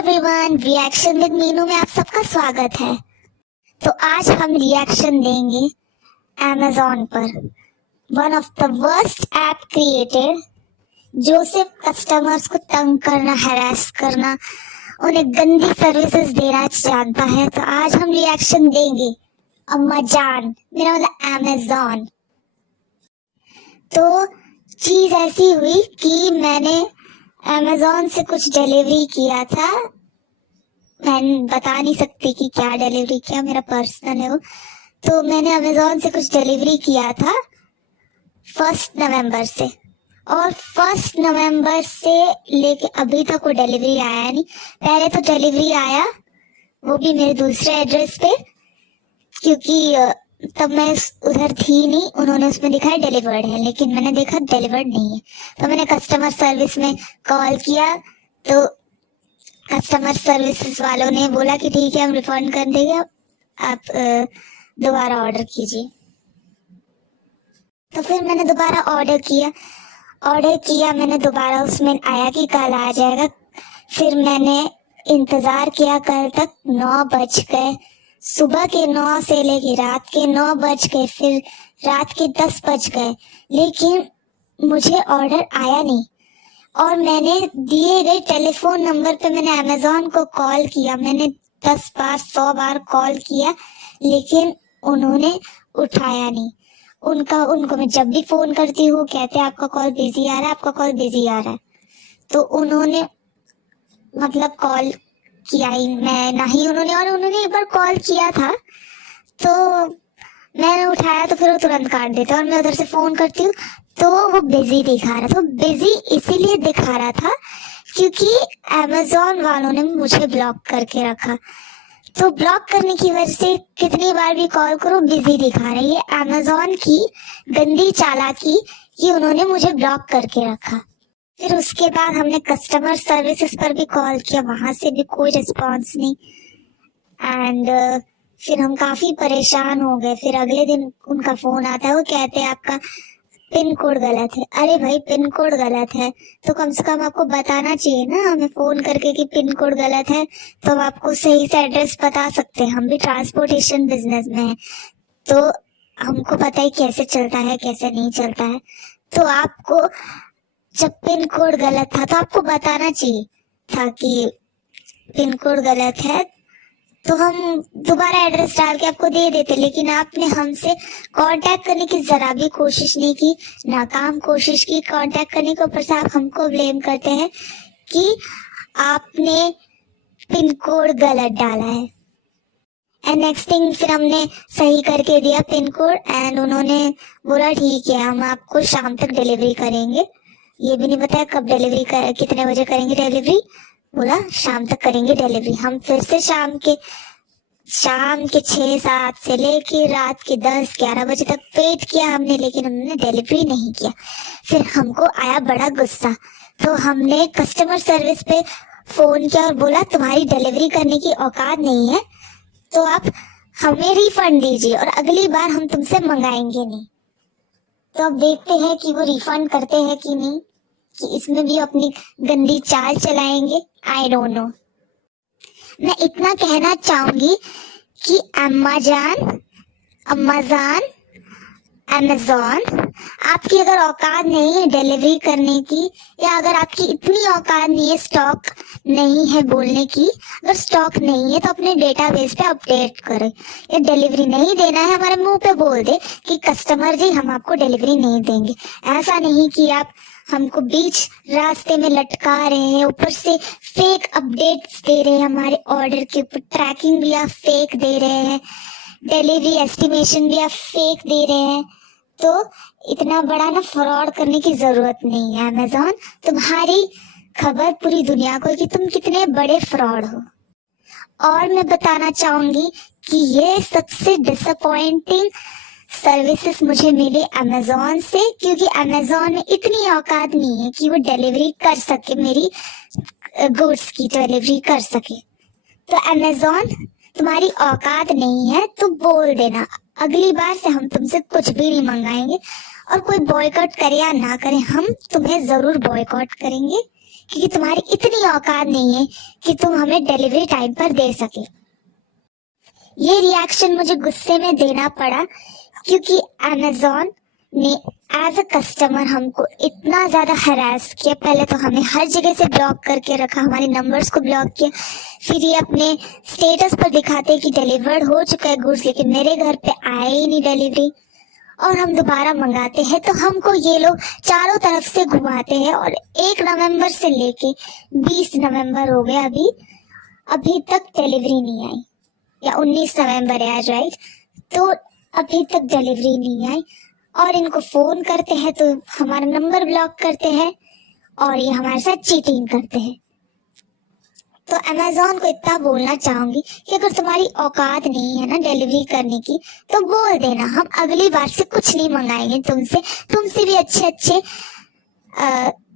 Everyone, reaction with Meenu में आप सबका स्वागत है। तो आज हम रिएक्शन देंगे Amazon पर one of the worst app created, जो सिर्फ कस्टमर्स को तंग करना, हैरेस करना, उन्हें गंदी सर्विसेज देना जानता है। तो आज हम रिएक्शन देंगे अम्मा जान, मेरा मतलब Amazon। तो चीज ऐसी हुई कि मैंने Amazon से कुछ डिलीवरी किया था। मैं बता नहीं सकती कि क्या डिलीवरी किया, मेरा पर्सनल है वो। तो मैंने Amazon से कुछ डिलीवरी किया था 1 नवंबर से, और 1 नवंबर से लेके अभी तक वो डिलीवरी आया नहीं। पहले तो डिलीवरी आया, वो भी मेरे दूसरे एड्रेस पे, क्योंकि तब मैं उधर थी नहीं। उन्होंने उसमें दिखाया डिलीवर्ड है, लेकिन मैंने देखा डिलीवर्ड नहीं है। तो मैंने कस्टमर सर्विस में कॉल किया, तो कस्टमर सर्विस वालों ने बोला कि ठीक है, हम रिफंड कर देंगे, आप दोबारा ऑर्डर कीजिए। तो फिर मैंने दोबारा ऑर्डर किया मैंने दोबारा, उसमें आया कि कल आ जाएगा। फिर मैंने इंतजार किया, कल तक 9 बज गए। सुबह के 9 से लेके रात के 9 बज गए, फिर रात के 10 बज गए, लेकिन मुझे ऑर्डर आया नहीं। और मैंने दिए गए टेलीफोन नंबर पे मैंने Amazon को कॉल किया, मैंने 10 बार 100 बार कॉल किया, लेकिन उन्होंने उठाया नहीं। उनको मैं जब भी फोन करती हूँ कहते हैं आपका कॉल बिजी आ रहा है, आपका कॉल बिजी आ रहा है। तो उन्होंने मतलब कॉल किया ही मैं ना ही उन्होंने एक बार कॉल किया था, तो मैंने उठाया, तो फिर वो तुरंत काट देते। और मैं उधर से फोन करती हूँ तो वो बिजी दिखा रहा था। बिजी इसीलिए दिखा रहा था क्योंकि Amazon वालों ने मुझे ब्लॉक करके रखा। तो ब्लॉक करने की वजह से कितनी बार भी कॉल करो बिजी दिखा रहा है। ये Amazon की गंदी चालाकी कि उन्होंने मुझे ब्लॉक करके रखा। फिर उसके बाद हमने कस्टमर सर्विसेज पर भी कॉल किया, वहां से भी कोई रिस्पांस नहीं। एंड फिर हम काफी परेशान हो गए। फिर अगले दिन उनका फोन आता है, वो कहते हैं आपका पिन कोड गलत है। अरे भाई, पिन कोड गलत है तो कम से कम आपको बताना चाहिए ना हमें फोन करके कि पिन कोड गलत है, तो हम आपको सही से एड्रेस बता सकते हैं। हम भी ट्रांसपोर्टेशन बिजनेस में है, तो हमको पता है कैसे चलता है कैसे नहीं चलता है। तो आपको जब पिन कोड गलत था तो आपको बताना चाहिए था कि पिन कोड गलत है, तो हम दोबारा एड्रेस डाल के आपको दे देते। लेकिन आपने हमसे कांटेक्ट करने की जरा भी कोशिश नहीं की, नाकाम कोशिश की कांटेक्ट करने के। ऊपर से आप हमको ब्लेम करते हैं कि आपने पिन कोड गलत डाला है। एंड नेक्स्ट थिंग, फिर हमने सही करके दिया पिन कोड, एंड उन्होंने बोला ठीक है, हम आपको शाम तक डिलीवरी करेंगे। ये भी नहीं बताया कब डिलीवरी कितने बजे करेंगे डिलीवरी, बोला शाम तक करेंगे डिलीवरी। हम फिर से शाम के 6-7 से लेके रात के 10-11 बजे तक वेट किया हमने, लेकिन उन्होंने डिलीवरी नहीं किया। फिर हमको आया बड़ा गुस्सा, तो हमने कस्टमर सर्विस पे फोन किया और बोला तुम्हारी डिलीवरी करने की औकात नहीं है, तो आप हमें रिफंड दीजिए और अगली बार हम तुमसे मंगाएंगे नहीं। तो अब देखते हैं कि वो रिफंड करते हैं कि नहीं, कि इसमें भी अपनी गंदी चाल चलाएंगे। I don't know. मैं इतना कहना चाहूंगी कि Amazon, आपकी अगर औकात नहीं है डिलीवरी करने की, या अगर आपकी इतनी औकात नहीं है, स्टॉक नहीं है बोलने की, अगर स्टॉक नहीं है तो अपने डेटाबेस पे अपडेट करें। या डिलीवरी नहीं देना है हमारे मुंह पे बोल दे कि कस्टमर जी हम आपको डिलीवरी नहीं देंगे। ऐसा नहीं कि आप हमको बीच रास्ते में लटका रहे हैं, ऊपर से फेक अपडेट्स दे रहे हैं, हमारे ऑर्डर के ऊपर ट्रैकिंग भी आप फेक दे रहे हैं, डिलीवरी एस्टिमेशन भी आप फेक दे रहे हैं। तो इतना बड़ा ना फ्रॉड करने की जरूरत नहीं है Amazon। तुम्हारी खबर पूरी दुनिया को कि तुम कितने बड़े फ्रॉड हो। और मैं बताना चाहूंगी कि ये सबसे डिसअपॉइंटिंग सर्विसेज मुझे मिली Amazon से, क्योंकि Amazon में इतनी औकात नहीं है कि वो डिलीवरी कर सके, मेरी गुड्स की डिलीवरी कर सके। तो Amazon, तुम्हारी औकात नहीं है तो बोल देना, अगली बार से हम तुमसे कुछ भी नहीं मंगाएंगे। और कोई बॉयकॉट करे या ना करे, हम तुम्हें जरूर बॉयकॉट करेंगे, क्योंकि तुम्हारी इतनी औकात नहीं है कि तुम हमें डिलीवरी टाइम पर दे सके। ये रिएक्शन मुझे गुस्से में देना पड़ा क्योंकि अमेजोन ने एज अ कस्टमर हमको इतना ज्यादा हरास किया। पहले तो हमें हर जगह से ब्लॉक करके रखा, हमारे नंबर्स को ब्लॉक किया, फिर ये अपने स्टेटस पर दिखाते कि डिलीवर्ड हो चुका है गुड्स, लेकिन मेरे घर पे आया ही नहीं डिलीवरी। और हम दोबारा मंगाते हैं तो हमको ये लोग चारों तरफ से घुमाते हैं। और 1 नवंबर से लेके 20 नवंबर हो गया, अभी तक डिलीवरी नहीं आई, या 19 नवंबर है आज, राइट। तो अभी तक डिलीवरी नहीं आई और इनको फोन करते हैं तो हमारा नंबर ब्लॉक करते हैं और ये हमारे साथ चीटिंग करते हैं। तो अमेजोन को इतना बोलना चाहूंगी कि अगर तुम्हारी औकात नहीं है ना डिलीवरी करने की तो बोल देना, हम अगली बार से कुछ नहीं मंगाएंगे तुमसे भी अच्छे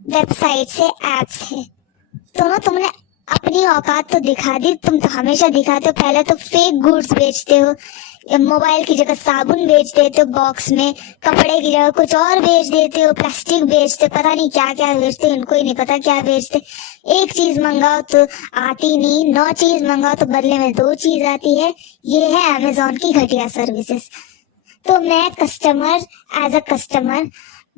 वेबसाइट से ऐप्स है। तो ना तुमने अपनी औकात तो दिखा दी, तुम तो हमेशा दिखाते हो। पहले तो फेक गुड्स बेचते हो, मोबाइल की जगह साबुन बेच देते हो बॉक्स में, कपड़े की जगह कुछ और बेच देते हो, प्लास्टिक बेचते, पता नहीं क्या क्या बेचते, इनको ही नहीं पता क्या बेचते। एक चीज मंगाओ तो आती नहीं, 9 चीज मंगाओ तो बदले में 2 चीज आती है। ये है अमेजोन की घटिया सर्विसेज। तो मैं एज अ कस्टमर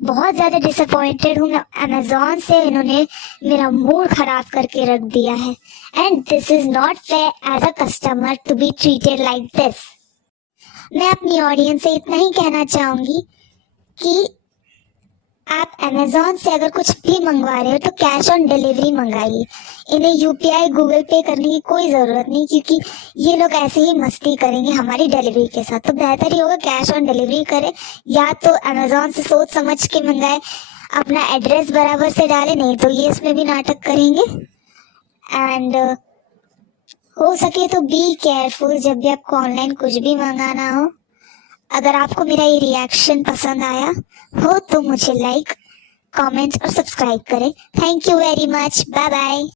बहुत ज्यादा डिसअपॉइंटेड हूँ अमेजोन से। इन्होंने मेरा मूड खराब करके रख दिया है and this is not fair as a customer to be treated like this. मैं अपनी ऑडियंस से इतना ही कहना चाहूंगी कि आप अमेजोन से अगर कुछ भी मंगवा रहे हो तो कैश ऑन डिलीवरी मंगाइए। इन्हें यूपीआई गूगल पे करने की कोई जरूरत नहीं, क्योंकि ये लोग ऐसे ही मस्ती करेंगे हमारी डिलीवरी के साथ। तो बेहतर ही होगा कैश ऑन डिलीवरी करें, या तो अमेजोन से सोच समझ के मंगाए, अपना एड्रेस बराबर से डाले, नहीं तो ये इसमें भी नाटक करेंगे। एंड हो सके तो बी केयरफुल जब भी आपको ऑनलाइन कुछ भी मंगाना हो। अगर आपको मेरा ये रिएक्शन पसंद आया हो तो मुझे लाइक, कमेंट और सब्सक्राइब करें। Thank you very much, bye bye.